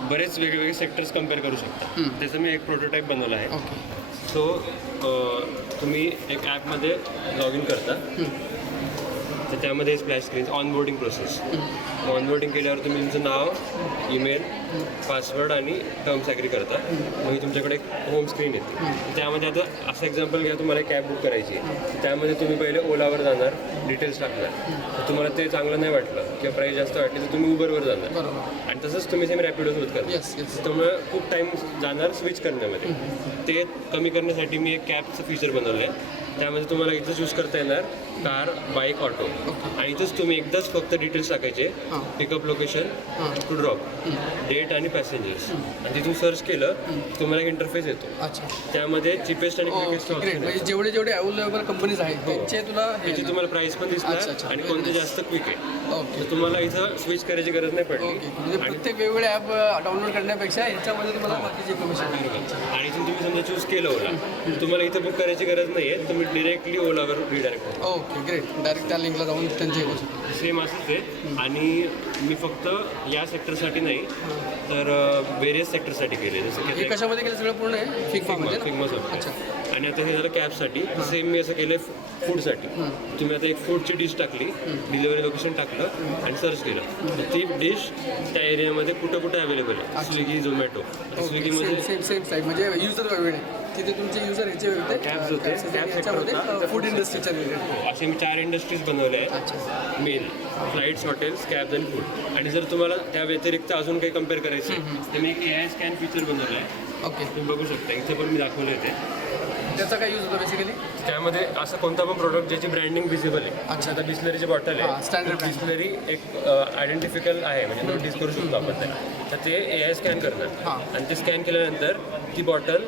बरेच वेगवेगळे सेक्टर्स कम्पेअर करू शकता. त्याचं मी एक प्रोटोटाईप बनवलं आहे. सो तुम्ही एक ॲपमध्ये लॉग इन करता तर त्यामध्ये splash screen onboarding process. Onboarding केल्यावर तुम्ही तुमचं नाव, ईमेल, पासवर्ड आणि टर्म्स ॲग्री करता. मग तुमच्याकडे एक होम स्क्रीन येते. त्यामध्ये आता असं एक्झाम्पल घ्या, तुम्हाला कॅब बुक करायची आहे. त्यामध्ये तुम्ही पहिले ओलावर जाणार, डिटेल्स टाकणार. तर तुम्हाला ते चांगलं नाही वाटलं किंवा प्राईस जास्त वाटली तर तुम्ही उबरवर जाणार. आणि तसंच तुम्ही सेम रॅपिडोसोबत करता. त्यामुळे खूप टाईम जाणार स्विच करण्यामध्ये. ते कमी करण्यासाठी मी एक कॅबचं फीचर बनवलं आहे. त्यामध्ये तुम्हाला इथं चूज करता येणार कार, बाईक, ऑटो आणि इथंच तुम्ही एकदाच फक्त डिटेल्स टाकायचे. Pickup location, to drop, date आणि पॅसेंजर्स. आणि तिथून सर्च केलं तुम्हाला एक इंटरफेस येतो. अच्छा. त्यामध्ये चिपेस्ट आणि क्विकेस्ट म्हणजे जेवढे अवेलेबल कंपनीज आहेत त्यांचे तुला त्याची तुम्हाला प्राईस पण दिसणार आणि कोणते जास्त क्विक आहे. ओके. तुम्हाला इथं स्विच करायची गरज नाही पडली. म्हणजे प्रत्येक वेगवेगळे ॲप डाउनलोड करण्यापेक्षा ह्याच्यामध्ये तुम्हाला बाकीची इन्फॉर्मेशन. आणि इथून तुम्ही समजा चूज केलं ओला, तुम्हाला इथं बुक करायची गरज नाही आहे. तुम्ही डिरेक्टली ओलावर रिडायरेक्ट होता. Okay, great. डायरेक्ट त्या लिंकला जाऊन त्यांचे सेम असंच आहे. आणि मी फक्त या सेक्टरसाठी नाही तर व्हेरियस सेक्टरसाठी केले. जसं हे की कशामध्ये केलं सगळं पूर्ण आहे फिग्मामध्ये? फिग्मा अच्छा. आणि आता हे झालं कॅबसाठी. सेम मी असं केलं फूडसाठी. तुम्ही आता एक फूडची डिश टाकली, डिलिव्हरी लोकेशन टाकलं आणि सर्च केलं तर ती डिश त्या एरियामध्ये कुठं कुठं अवेलेबल आहे. स्विगी, झोमॅटो. स्विगीमध्ये सेम साईड म्हणजे युजर वेगवेगळे तिथे तुमचे युजर ह्याचे वेगळे कॅब्स होते. कॅब सेक्टर फूड इंडस्ट्रीच्या रिलेटेड. असे मी 4 इंडस्ट्रीज बनवले आहेत. मेन फ्लाईट्स, हॉटेल्स, कॅब्स आणि फूड. आणि जर तुम्हाला त्या व्यतिरिक्त अजून काही कम्पेअर करायचं आहे तर मी एक AI स्कॅन फीचर बनवलं आहे. ओके. तुम्ही बघू शकता, इथे पण मी दाखवले होते. त्याचा काय यूज होतो बेसिकली? त्यामध्ये असं कोणता पण प्रोडक्ट ज्याची ब्रँडिंग विजिबल आहे. अच्छा. आता बिस्लरीची बॉटल आहे, स्टँडर्ड बिस्लरी एक आयडेंटिफिकल आहे म्हणजे नोटीस करू शकतो आपण ते. तर ते AI स्कॅन करणार आणि ते स्कॅन केल्यानंतर ती बॉटल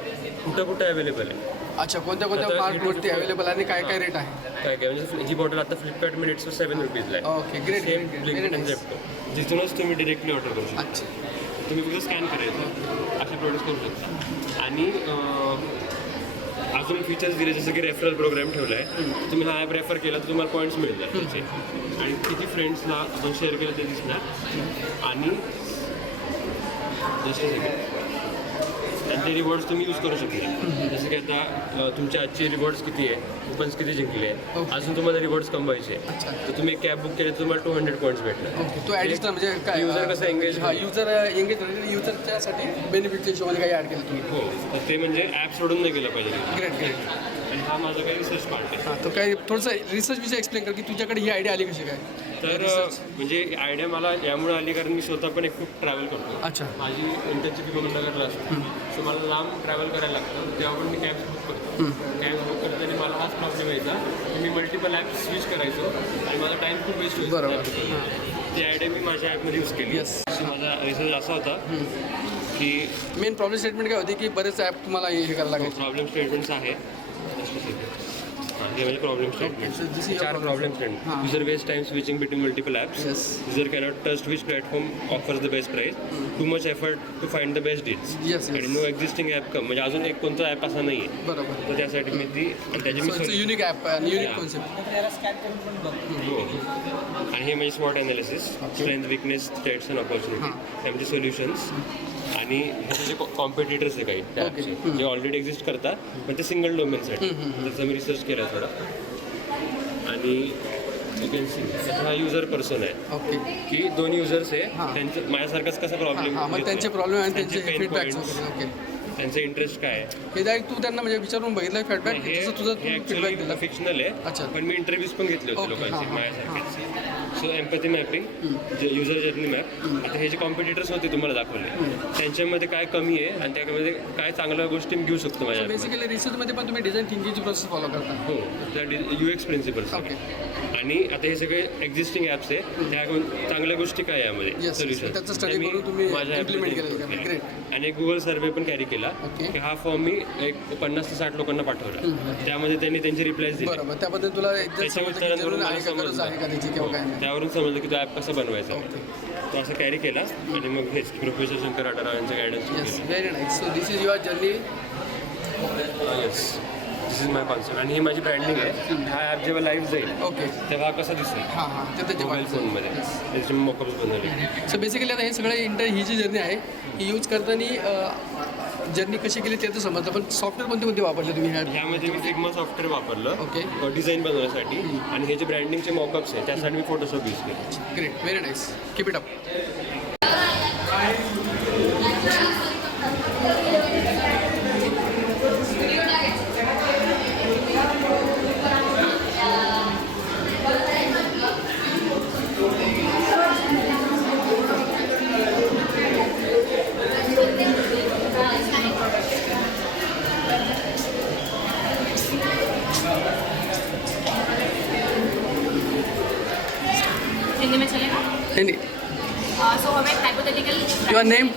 कुठं कुठं अवेलेबल आहे. अच्छा. कोणत्या मार्कवरती अवेलेबल आणि काय काय रेट आहे? काय म्हणजे ही बॉटल आता फ्लिपकार्ट मिनिट्सवर 7 रुपीजला आहे. Okay, great. सेम ब्लिंकिट आणि झेप्टो. जिथूनच तुम्ही डिरेक्टली ऑर्डर करू शकता. अच्छा. तुम्ही फक्त स्कॅन करायचं असे प्रोडक्ट्स करू शकता. आणि अजून फीचर्स दिले जसं की रेफरल प्रोग्राम ठेवला आहे. तुम्ही हा ॲप रेफर केला तर तुम्हाला पॉईंट्स मिळतात त्याचे आणि किती फ्रेंड्सला आपण शेअर केलं ते दिसणार. आणि ते रिवॉर्ड्स तुम्ही यूज करू शकता. जसं की आता तुमचे आजचे रिवॉर्ड्स किती आहे, कुपन्स किती जिंकले आहे, अजून तुम्हाला रिवॉर्ड्स कमवायचे. तर तुम्ही एक कॅब बुक केली तर तुम्हाला 200 पॉईंट्स भेटणार. ओके. तो ॲडिशनल म्हणजे काय युजर कसं एंगेज. युजरच्यासाठी बेनिफिटच्या हिशोबाने काही ॲड केलं तुम्ही? हो. तर ते म्हणजे ॲप सोडून नाही गेलं पाहिजे. Great, great. आणि हा माझा काही रिसर्च पार्ट आहे. हां, तो काही थोडंसं रिसर्च विषय एक्सप्लेन कर की तुझ्याकडे ही आयडिया आली कशी काय? तर म्हणजे आयडिया मला यामुळे आली कारण मी स्वतः पण एक खूप ट्रॅव्हल करतो. अच्छा. माझी इंटर्नशिप नगरला असते. सो मला लांब ट्रॅव्हल करायला लागतं. तेव्हा पण मी कॅब्स बुक करतो. कॅब्स बुक करताना मला हाच प्रॉब्लेम यायचा की मी मल्टिपल ॲप स्विच करायचो आणि माझा टाईम खूप वेस्ट होतो. बरोबर. ती आयडिया मी माझ्या ॲपमध्ये यूज केली. सो माझा रिसर्च असा होता की मेन प्रॉब्लेम स्टेटमेंट काय होती की बरेच ॲप तुम्हाला हे करायला लागेल. प्रॉब्लेम स्टेटमेंट्स आहे. हे म्हणजे problem statement. 4 problem statement. User waste time switching between multiple apps. User cannot trust which platform offers the best price. Too much effort to find the best deals. आणि no existing app come म्हणजे अजून एक कोणता app असा नाही आहे. बरोबर. तर त्यासाठी मी ती आणि त्याची मी युनिक ॲप आणि युनिक कॉन्सेप्ट. हो. आणि हे म्हणजे स्वॉट analysis, strength, weakness, threats and opportunity, त्यामध्ये सोल्युशन्स. आणि ह्याचे जे कॉम्पिटिटर्स आहे काही त्या ॲपचे जे ऑलरेडी एक्झिस्ट करतात पण ते सिंगल डोमेनसाठी. त्याचा मी रिसर्च केला थोडा. आणि यू कॅन सी हा युजर पर्सन आहे ओके की दोन युजर्स आहे त्यांचं माझ्यासारखाच कसा प्रॉब्लेम हां मग त्यांचे प्रॉब्लेम आणि त्यांचे pain फीडबॅक्स points, वगैरे ओके त्यांचं इंटरेस्ट काय आहे हे डायरेक्ट तू त्यांना म्हणजे विचारून बघितलं फीडबॅक हे जसं तुझं तू फीडबॅक दिला फिक्शनल अच्छा. आहे पण मी इंटरव्ह्यूज पण घेतले होते Okay, लोकांचे हां, माझ्यासारखेच सो एम्पॅथी मॅपिंग जे युजर जर्नी मॅप आता हे जे कॉम्पिटिटर्स होते तुम्हाला दाखवले त्यांच्यामध्ये काय कमी आहे आणि त्यामध्ये काय चांगल्या गोष्टी मी घेऊ शकतो माझ्या app मध्ये. बेसिकली रिसर्चमध्ये पण तुम्ही डिझाईन थिंकिंगची प्रोसेस फॉलो करता हो त्या UX प्रिन्सिपल्स ओके आणि आता हे सगळे एक्झिस्टिंग ॲप्स आहे त्या चांगल्या गोष्टी काय आहे यामध्ये Yes, सोल्युशन त्याचं study करून तुम्ही implement केलेलं आहे. Great. आणि एक गुगल सर्वे पण कॅरी केला Okay. की हा फॉर्म मी एक 50 ते 60 लोकांना पाठवला त्यामध्ये त्यांनी त्यांचे रिप्लायज दिले बरोबर त्याबद्दल तुला एक्झॅक्ट त्याच्या समजलं की उत्तरांवरून जरूर मला आहे का गरज समजलं. आहे का त्याची किंवा काय नाही त्यावरून समजलं की तो ॲप कसा बनवायचा तो असं कॅरी केला आणि मग हेच प्रोफेसर शंकर आटाराव यांचं yes guidance very nice so this is your journey yes this is my concept आणि ही माझी ब्रँडिंग आहे हा ॲप जेव्हा लाईव्ह जाईल ओके तेव्हा हा कसा दिसेल हां हां ते त्याचे मोबाईल फोनमध्ये त्याचे मोकअप्स बनवले सो बेसिकली आता हे सगळं ही जी जर्नी आहे ही यूज करताना जर्नी कशी केली ते तर समजलं पण सॉफ्टवेअर कोणते वापरले तुम्ही ह्या ह्यामध्ये मी फिग्मा सॉफ्टवेअर वापरलं Okay. डिझाईन बनवण्यासाठी आणि हे जे ब्रँडिंगचे मॉकअप्स आहे त्यासाठी मी फोटोशॉप यूज केले great very nice keep it up Hindi में चलेगा हिंदी सो हमें hypothetical your name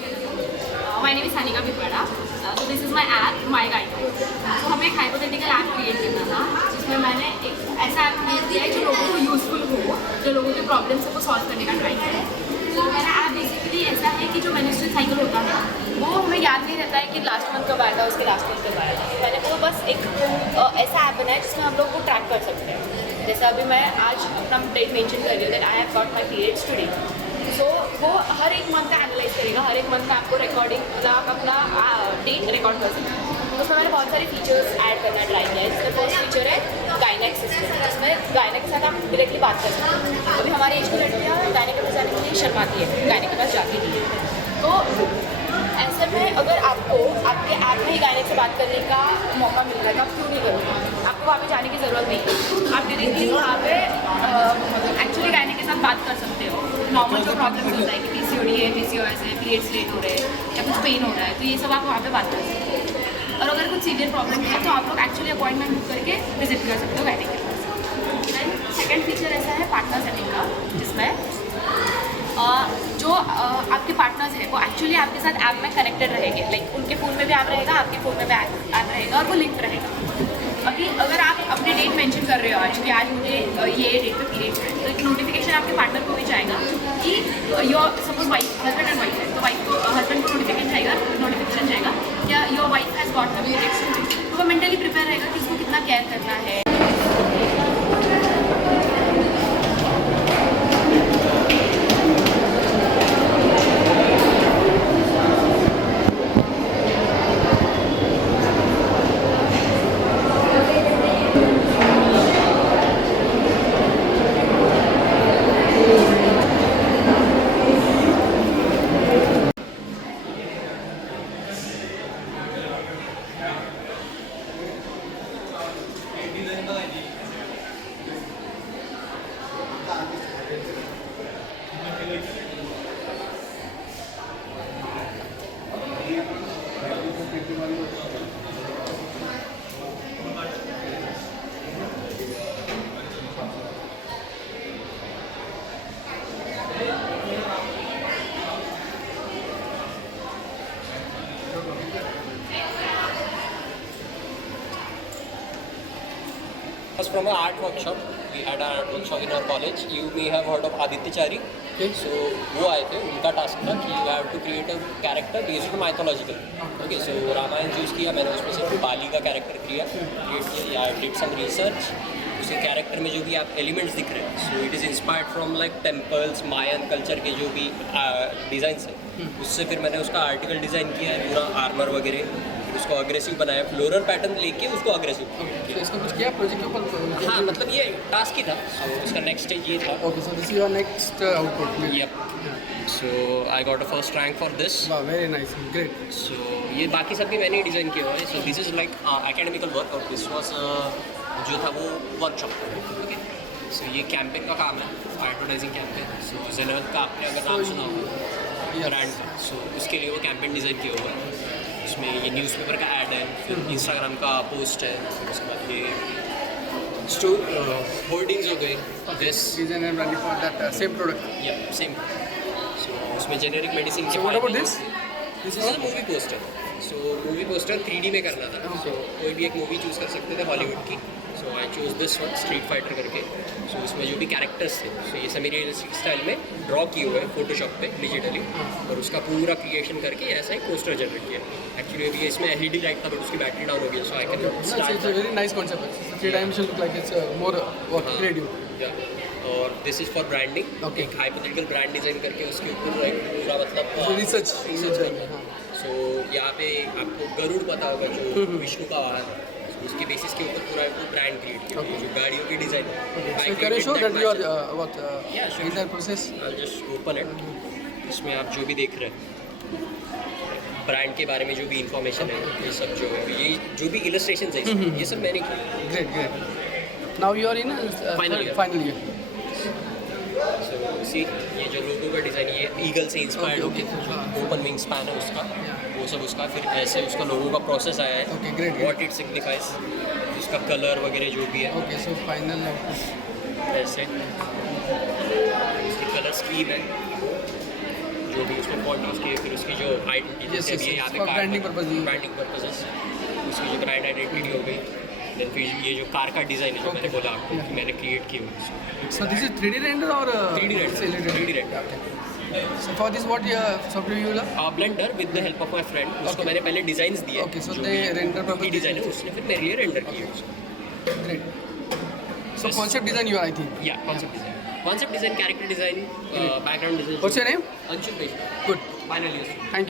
my name is Hanika Pipada so this is my app my guide तो हमें एक हाइपोथेटिकल ऐप क्रिएट करना था जिसमें मैंने एक ऐसा ऐप क्रिएट किया है जो लोगों को यूजफुल हो जो लोगों के प्रॉब्लम्स को सॉल्व करने का ट्राई करे तो मेरा ऐप बेसिकली ऐसा है कि जो मेंस्ट्रुअल साइकिल होता है वो हमें याद नहीं रहता है कि लास्ट मंथ कब आया था उसके लास्ट मंथ कब आया था तो मैंने वो बस एक ऐसा ऐप बनाया जिसमें हम लोग को ट्रैक कर सकते हैं जैसे अभी मैं आज अपना डेट मेंशन कर रही हूँ that I have got my periods today so वो हर एक मंथ का एनालाइज करेगा हर एक मंथ का आपको रिकॉर्डिंग मतलब अपना डेट रिकॉर्ड कर सकते हैं तो उसमें मैंने बहुत सारे फीचर्स ऐड करना ट्राई किया है जिसमें फर्स्ट फीचर है गायनेक सिस्टम जिसमें गायनेक के साथ आप डायरेक्टली बात कर सकते हैं अभी हमारी एज की लड़कियाँ गायनेक के पास जाने के लिए शर्माती है गायनेक के पास जाती नहीं है तो ऐसे में अगर आपको आपके ऐप में ही गायनेक से बात करने का मौका मिल रहा है तो आप क्यों नहीं करोगे आपको वहाँ पे जाने की ज़रूरत नहीं है आप डायरेक्टली वहाँ पे एक्चुअली गायनेक के साथ बात कर सकते हो नॉर्मल जो प्रॉब्लम्स होता है कि PCOD है PCOS है पीरियड्स लेट हो रहे हैं या कुछ पेन हो रहा है तो ये सब आप वहाँ पे बात कर सकते हो और अगर कुछ सीवियर प्रॉब्लम है तो आप लोग एक्चुअली अपॉइंटमेंट बुक करके विजिट कर सकते हो गायनेक के पास देन सेकेंड फीचर ऐसा है पार्टनर सेटिंग का जिसमें जो आपके पार्टनर्स हैं वो एक्चुअली आपके साथ ऐप में कनेक्टेड रहेंगे लाइक उनके फ़ोन में भी ऐप रहेगा आपके फ़ोन में भी ऐप रहेगा और वो लिंक रहेगा अभी अगर आप अपने डेट मेंशन कर रहे हो आज कि आज मुझे ये डेट पे पीरियड्स है तो एक नोटिफिकेशन आपके पार्टनर को भी जाएगा कि your suppose wife husband end wife है तो वाइफ को हस्बैंड को नोटिफिकेशन जाएगा या your wife has got the periods तो वो मेंटली प्रिपेयर रहेगा कि उसको कितना केयर करना है was from an art workshop. We had an art workshop in our college. You may have heard of Aditya Chari. So वो आए थे उनका टास्क था कि you have to create a character based on mythological okay so Ramayan choose किया मैंने उसमें से बाली का कैरेक्टर क्रिएट किया आई डिड सम रिसर्च उसी कैरेक्टर में जो भी आप एलिमेंट्स दिख रहे हैं so it is inspired from like temples Mayan culture के जो भी डिज़ाइंस हैं उससे फिर मैंने उसका आर्टिकल डिज़ाइन किया है पूरा आर्मर वगैरह उसको अग्रेसिव बनाया, फ्लोरल पैटर्न लेके उसको अग्रेसिव। तो इसका कुछ किया प्रोजेक्ट के ऊपर? हाँ, मतलब ये टास्क ही था, सो इसका नेक्स्ट स्टेज ये था। Okay, so this is your next output. Yep. So I got a first rank for this. वाह, वेरी नाइस, ग्रेट। So ये बाकी सब भी मैंने ही डिज़ाइन किया हुआ है। So this is like academical work और this was जो था वो वर्कशॉप। ओके, सो ये कैंपेन का काम है, एडवर्टाइजिंग कैंपेन। सो जेनरल का आपने अगर नाम सुना होगा ब्रांड का, सो उसके लिए वो कैंपेन डिज़ाइन किया हुआ है। उसमें ये न्यूज़पेपर का ऐड है, फिर इंस्टाग्राम का पोस्ट है, उसके बाद ये होर्डिंग्स हो गए, this design and branding for that same product. या सेम। सो उसमें generic medicine So what about this? This is movie poster. So movie poster 3D में करना था, सो कोई भी एक मूवी चूज़ कर सकते थे हॉलीवुड की। So I choose this one, street fighter करके। सो उसमें जो भी कैरेक्टर्स थे, सो ये सेमी रियलिस्टिक स्टाइल में ड्रॉ किए हुए हैं फोटोशॉप पे डिजिटली, और उसका पूरा क्रिएशन करके ऐसा एक पोस्टर जनरेट किया। एक्चुअली अभी इसमें LED लाइट था बट उसकी बैटरी डाउन हो गई, so I can It's a very nice concept. 3 dimensional look like it's more what creative. और दिस इज फॉर ब्रांडिंग। Okay. एक हाइपोथेटिकल ब्रांड डिजाइन करके उसके ऊपर एक पूरा मतलब रिसर्च करना। सो यहाँ पे आपको गरुड़ पता होगा, जो विष्णु का वाहन है, so उसके बेसिस के ऊपर पूरा ब्रांड क्रिएट किया, जो गाड़ियों की design. So can you show that you are what Yeah, sure. in that process? I'll just open it. इसमें आप जो भी देख रहे हैं ब्रांड के बारे में जो भी इंफॉर्मेशन है, ये सब जो है, ये जो भी इलस्ट्रेशन है इसमें, ये सब मैंने KIA. Great, great. Now you are in Final year. final year. So see, ये जो लोगो का डिज़ाइन, ये ईगल से इंस्पायर्ड Okay, होके okay. ओपन विंग स्पैन है उसका, वो सब उसका फिर ऐसे उसका लोगो का प्रोसेस आया है। Okay, great, what it signifies, उसका कलर वगैरह जो भी है Okay, so final output. ऐसे उसकी कलर स्कीम है, जो भी उसमें फॉन्ट यूज़ किए, फिर उसकी जो आइडेंटिटी Yes, yes, है, yes. यहाँ For branding purpose he. Branding purposes, उसकी जो ब्रांड आइडेंटिटी हो गई। देन फिर ये जो कार का डिज़ाइन है, जो मैंने बोला आपको कि मैंने क्रिएट की हुई, So this is 3D render or 3D it's render, LED 3D render। So for this what software you use? Blender with the help of my friend, उसको मैंने पहले डिजाइन्स दिए। Okay, so they render purpose design है, उसने फिर मेरे लिए render KIA उसको। Great. So concept design you are, I think. या concept design, character design, background design. What's your name? Anshul Peshwa, Good. Final year. Thank you.